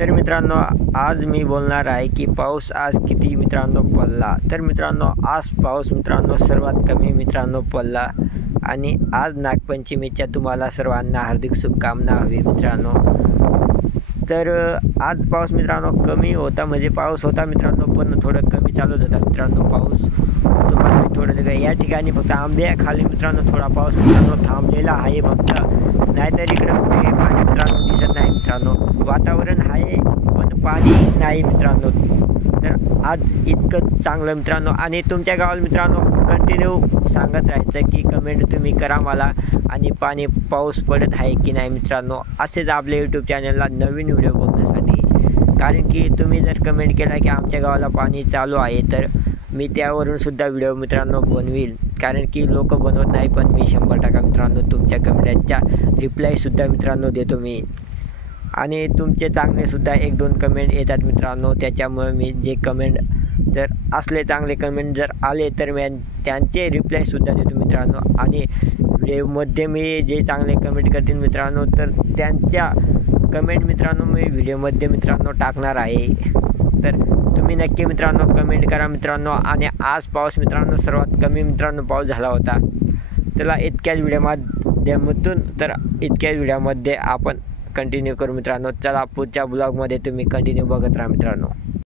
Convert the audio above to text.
तर मित्रांनो, आज मी बोलणार आहे की पाऊस आज किती मित्रांनो पडला. तर मित्रांनो, आज पाऊस मित्रांनो सर्वात कमी मित्रांनो पडला आणि आज नागपंचमीच्या तुम्हाला सर्वांना हार्दिक शुभकामना हवी मित्रांनो. तर आज पाऊस मित्रांनो कमी होता, म्हणजे पाऊस होता मित्रांनो, पण थोडं कमी चालू होता मित्रांनो पाऊस. तुम्हाला थोडं या ठिकाणी फक्त आंब्याखाली मित्रांनो थोडा पाऊस मित्रांनो थांबलेला आहे फक्त, नाहीतर इकडे कुठे पाणी मित्रांनो दिसत नाही मित्रांनो. वातावरण आहे पण पाणी नाही मित्रांनो. तर आज इतकं चांगलं मित्रांनो. आणि तुमच्या गावाला मित्रांनो कंटिन्यू सांगत राहायचं की कमेंट तुम्ही करा मला, आणि पाऊस पडत आहे की नाही मित्रांनो. असेच आपल्या यूट्यूब चॅनलला नवीन व्हिडिओ बघण्यासाठी, कारण की तुम्ही जर कमेंट केला की आमच्या गावाला पाणी चालू आहे, तर मी त्यावरून सुद्धा व्हिडिओ मित्रांनो बनवील. कारण की लोक बनवत नाही, पण मी 100% मित्रांनो तुमच्या कमेंटच्या रिप्लायसुद्धा मित्रांनो देतो मी. आणि तुमचे चांगलेसुद्धा 1-2 कमेंट येतात मित्रांनो. त्याच्यामुळे मी जे कमेंट जर असले चांगले कमेंट जर आले तर मी त्यांचे रिप्लायसुद्धा देतो मित्रांनो. आणि व्हिडिओमध्ये मी जे चांगले कमेंट करतील मित्रांनो, तर त्यांच्या कमेंट मित्रांनो मी व्हिडिओमध्ये मित्रांनो टाकणार आहे. तर तुम्ही नक्की मित्रांनो कमेंट करा मित्रांनो. आणि आज पाऊस मित्रांनो सर्वात कमी मित्रांनो पाऊस झाला होता. त्याला इतक्याच व्हिडिओमध्ये आपण कंटिन्यू करू मित्रांनो. चला पुढच्या ब्लॉगमध्ये तुम्ही कंटिन्यू बघत राहा मित्रांनो.